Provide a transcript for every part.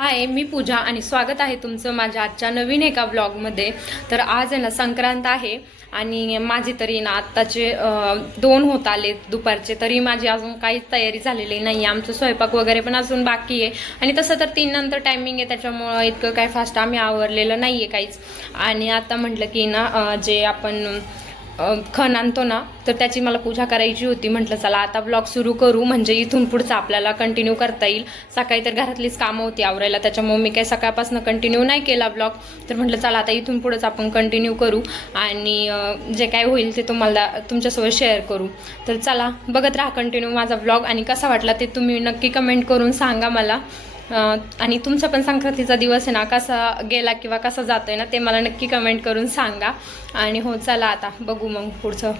हाय मी पूजा आणि स्वागत आहे तुमचं माझ्या आजच्या नवीन एका ब्लॉगमध्ये तर आज आहे ना संक्रांत आहे आणि माझी तरी ना आत्ताचे दोन होत आले दुपारचे तरी माझी अजून काहीच तयारी झालेली नाही आहे आमचं स्वयंपाक वगैरे पण अजून बाकी आहे. आणि तसं तर तीन नंतर टायमिंग आहे त्याच्यामुळं इतकं काय फास्ट आम्ही आवरलेलं नाही आहे काहीच. आणि आता म्हटलं की ना जे आपण खण आणतो ना तर त्याची मला पूजा करायची होती. म्हटलं चला आता ब्लॉग सुरू करू. म्हणजे इथून पुढचं आपल्याला कंटिन्यू करता येईल. सकाळी तर घरातलीच कामं होती आवरायला. त्याच्यामुळे मी काही सकाळपासून कंटिन्यू नाही केला ब्लॉग तर म्हटलं चला आता इथून पुढंच आपण कंटिन्यू करू. आणि जे काय होईल ते तुम्हाला तुमच्यासोबत शेअर करू. तर चला बघत राहा कंटिन्यू माझा ब्लॉग आणि कसा वाटला ते तुम्ही नक्की कमेंट करून सांगा मला. आणि तुमचा पण संक्रांतीचा दिवस आहे ना कसा गेला किंवा कसा जातोय ना ते मला नक्की कमेंट करून सांगा. आणि हो चला आता बघू मग पुढचं.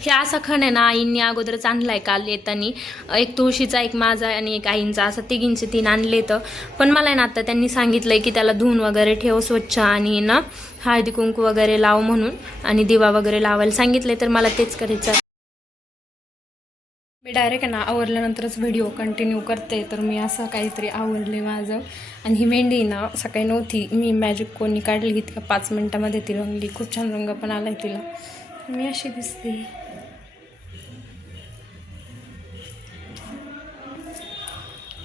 हे असं खण आहे ना आईंनी अगोदरच आहे काल येताना. एक तुळशीचा एक माझा आणि एक आईंचा असं तिघींचे तीन आणले तर पण मला आहे ना आता त्यांनी सांगितलंय की त्याला धुवून वगैरे ठेव स्वच्छ आणि ना हळदी कुंकू वगैरे लाव म्हणून आणि दिवा वगैरे लावायला सांगितले तर मला तेच करायचं मी डायरेक्ट आहे ना आवरल्यानंतरच व्हिडिओ कंटिन्यू करते. तर मी असं काहीतरी आवडले माझं. आणि ही मेंढी ना सकाळी नव्हती. मी मॅजिक कोणी काढली इतक्या पाच मिनटामध्ये ती रंगली खूप छान रंग पण आला आहे तिला मी अशी दिसते.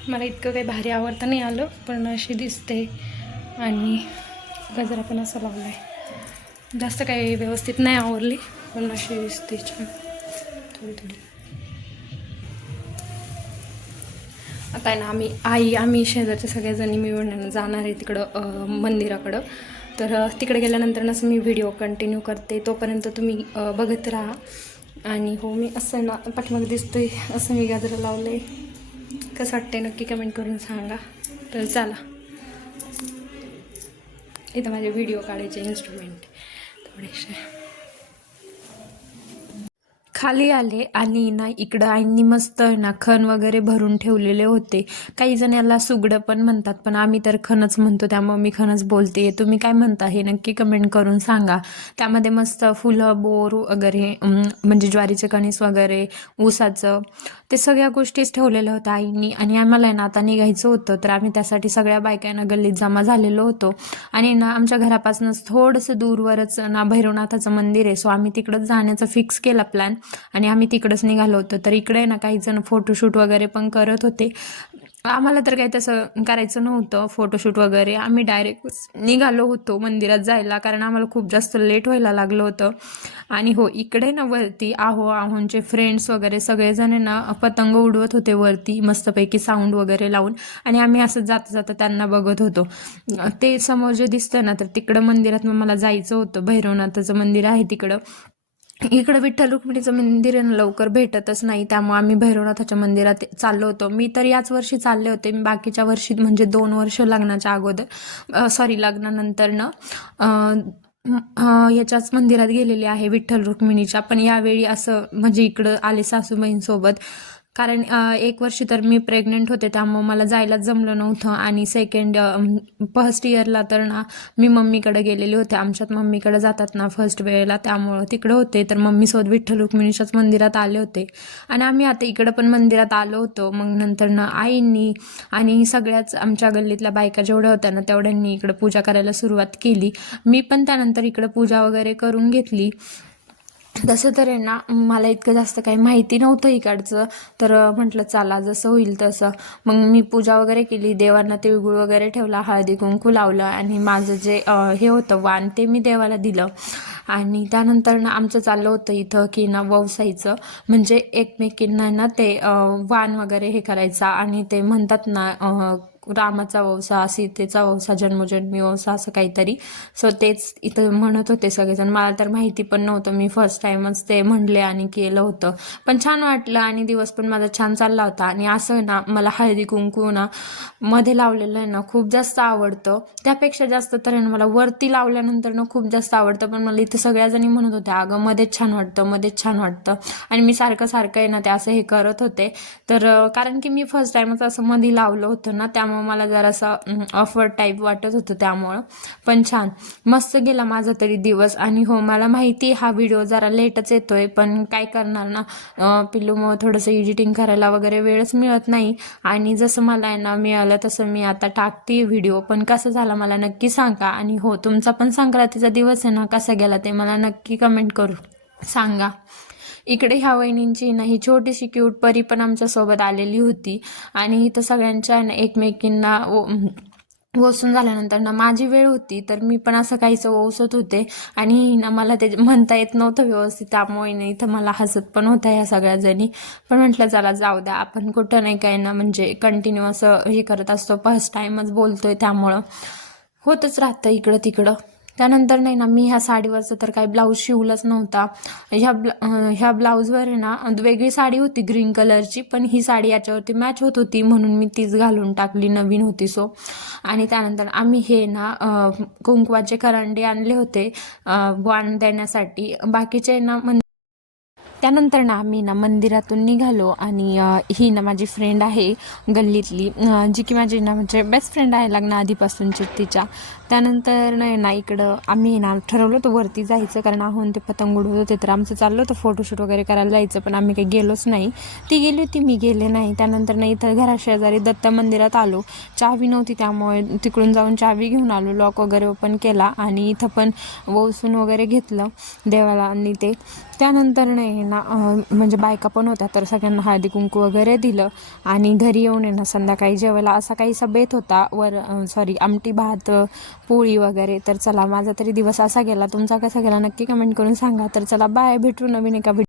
मला इतकं काही भारी आवडता नाही आलं पण अशी दिसते. आणि गजरा पण असा लावला आहे जास्त काही व्यवस्थित नाही आवरली पण अशी दिसते छान. थोडी थोडी. आता आहे ना आम्ही आई आम्ही शेजारच्या सगळ्याजणी मिळून जाणार आहे तिकडं मंदिराकडं. तर तिकडे गेल्यानंतर असं मी व्हिडिओ कंटिन्यू करते. तोपर्यंत तुम्ही बघत राहा. आणि हो मी असं आहे ना पाठीमागे दिसतोय असं मी गाजरं लावलं आहे कसं वाटतंय नक्की कमेंट करून सांगा. तर चला. इथं माझे व्हिडिओ काढायचे इन्स्ट्रुमेंट थोडेसे. खाली आले आणि ना इकडं आईंनी मस्त आहे ना खण वगैरे भरून ठेवलेले होते. काही जण याला सुगडं पण म्हणतात पण आम्ही तर खणच म्हणतो त्यामुळे मी खणच बोलते. तुम्ही काय म्हणता हे नक्की कमेंट करून सांगा. त्यामध्ये मस्त फुलं बोर वगैरे म्हणजे ज्वारीचे कणीस वगैरे ऊसाचं ते सगळ्या गोष्टीच ठेवलेल्या होत्या आईंनी. आणि आम्हाला आहे ना आता निघायचं होतं तर आम्ही त्यासाठी सगळ्या बायकांना गल्लीत जमा झालेलो होतो. आणि ना आमच्या घरापासूनच थोडंसं दूरवरच ना भैरवनाथाचं मंदिर आहे सो आम्ही तिकडंच जाण्याचा फिक्स केला प्लॅन आणि आम्ही तिकडंच निघालो होतो. तर इकडे ना काही जण फोटोशूट वगैरे पण करत होते. आम्हाला तर काही तसं करायचं नव्हतं फोटोशूट वगैरे. आम्ही डायरेक्ट निघालो होतो मंदिरात जायला कारण आम्हाला खूप जास्त लेट व्हायला लागलं होतं. आणि हो इकडे ना वरती आहो आहोंचे फ्रेंड्स वगैरे सगळेजण ना पतंग उडवत होते वरती मस्तपैकी साऊंड वगैरे लावून. आणि आम्ही असं जाता जाता त्यांना बघत होतो. ते समोर जे दिसतं ना तर तिकडं मंदिरात मग मला जायचं होतं. भैरवनाथाचं मंदिर आहे तिकडं. इकडं विठ्ठल रुक्मिणीचं मंदिर ना लवकर भेटतच नाही. त्यामुळे आम्ही भैरवनाथाच्या मंदिरात चाललो होतो. मी तर याच वर्षी चालले होते. मी बाकीच्या वर्षी म्हणजे दोन वर्ष लग्नाच्या अगोदर सॉरी लग्नानंतरनं याच्याच मंदिरात गेलेली आहे विठ्ठल रुक्मिणीच्या. पण यावेळी असं म्हणजे इकडं आले सासूबाईंसोबत कारण एक वर्षी तर मी प्रेग्नंट होते त्यामुळे मला जायलाच जमलं नव्हतं. आणि सेकंड फर्स्ट इयरला तर ना मी मम्मीकडे गेलेले होते. आमच्यात मम्मीकडे जातात ना फर्स्ट वेळेला. त्यामुळं तिकडं होते. तर मम्मीसोबत विठ्ठल रुक्मिणीच्याच मंदिरात आले होते. आणि आम्ही आता इकडं पण मंदिरात आलो होतो. मग नंतर ना आईंनी आणि सगळ्याच आमच्या गल्लीतल्या बायका जेवढ्या होत्या ना तेवढ्यांनी इकडं पूजा करायला सुरुवात केली. मी पण त्यानंतर इकडं पूजा वगैरे करून घेतली. तसं तर आहे ना मला इतकं जास्त काही माहिती नव्हतं इकडचं. तर म्हटलं चला जसं होईल तसं. मग मी पूजा वगैरे केली. देवांना तिळगुळ वगैरे ठेवला हळदी कुंकू लावलं आणि माझं जे हे होतं वाण ते मी देवाला दिलं. आणि त्यानंतर ना आमचं चाललं होतं इथं की ना ववसायचं म्हणजे एकमेकींना ना ते वाण वगैरे हे करायचा आणि ते म्हणतात ना रामाचा वंसा सीतेचा वंसा जन्मजन्मी वंसा असं काहीतरी. सो तेच इथं म्हणत होते सगळेजण. मला तर माहिती पण नव्हतं. मी फर्स्ट टाइमच ते म्हणले आणि केलं होतं. पण छान वाटलं आणि दिवस पण माझा छान चालला होता. आणि असं ना मला हळदी कुंकू ना मध्ये लावलेलं आहे ना खूप जास्त आवडतं. त्यापेक्षा जास्त तर आहे ना मला वरती लावल्यानंतर ना खूप जास्त आवडतं. पण मला इथं सगळ्याजणी म्हणत होत्या अगं मध्येच छान वाटतं मध्येच छान वाटतं. आणि मी सारखं सारखं आहे ना ते असं हे करत होते. तर कारण की मी फर्स्ट टाइमच असं मध्ये लावलं होतं ना त्यामुळे त्यामुळं मला जरासा ऑफर टाईप वाटत होतं त्यामुळं. पण छान. मस्त गेला माझा तरी दिवस. आणि हो मला माहिती आहे हा व्हिडिओ जरा लेटच येतोय पण काय करणार ना? पिल्लूमुळं थोडंसं एडिटिंग करायला वगैरे वेळच मिळत नाही. आणि जसं मला आहे ना मिळालं तसं मी आता टाकते व्हिडिओ पण कसं झाला मला नक्की सांगा. आणि हो तुमचा पण संक्रांतीचा दिवस आहे ना कसा गेला ते मला नक्की कमेंट करू. सांगा. इकडे ह्या वहिनींची ना ही छोटीशी क्यूट परी पण आमच्यासोबत आलेली होती. आणि इथं सगळ्यांच्या आहे ना एकमेकींना वसून झाल्यानंतर ना माझी वेळ होती तर मी पण असं काहीचं ओसत होते. आणि ना मला ते म्हणता येत नव्हतं व्यवस्थित त्यामुळे ना इथं मला हसत पण होत्या ह्या सगळ्या जणी. पण म्हटलं चला जाऊ द्या. आपण कुठं नाही काय ना म्हणजे कंटिन्यू असं हे करत असतो. फर्स्ट टाईमच बोलतोय त्यामुळं. होतच राहतं इकडं तिकडं त्यानंतर नाही ना मी ह्या साडीवरचं तर काही ब्लाऊज शिवलंच नव्हता. ह्या ब्ला ह्या ब्लाऊजवर आहे ना वेगळी साडी होती ग्रीन कलरची पण ही साडी याच्यावरती मॅच होत होती म्हणून मी तीच घालून टाकली नवीन होती सो आणि त्यानंतर आम्ही हे ना कुंकवाचे करंडे आणले होते वाण देण्यासाठी. बाकीचे ना मन त्यानंतर ना आम्ही ना मंदिरातून निघालो आणि ही ना माझी फ्रेंड आहे गल्लीतली जी की माझी ना म्हणजे बेस्ट फ्रेंड आहे लग्न आधीपासूनची तिच्या. त्यानंतर नाही ना इकडं आम्ही ना ठरवलं होतं वरती जायचं कारण आहोन ते पतंग उडवत होते तर आमचं चाललं होतं फोटोशूट वगैरे करायला जायचं पण आम्ही काही गेलोच नाही. ती गेली होती मी गेले नाही. त्यानंतर ना इथं घराशेजारी दत्त मंदिरात आलो. चावी नव्हती त्यामुळे तिकडून जाऊन चावी घेऊन आलो लॉक वगैरे ओपन केला आणि इथं पण वसून वगैरे घेतलं देवाला आणि ते. त्यानंतर नाही ना म्हणजे बायका पण होत्या तर सगळ्यांना हळदी कुंकू वगैरे दिलं आणि घरी येऊन येणं संध्याकाळी जेवायला असा काहीसा बेत होता. वर सॉरी आमटी भात पोळी वगैरे. तर चला माझा तरी दिवस असा गेला. तुमचा कसा गेला? नक्की कमेंट करून सांगा. तर चला बाय भेटू नवीन एका भेटू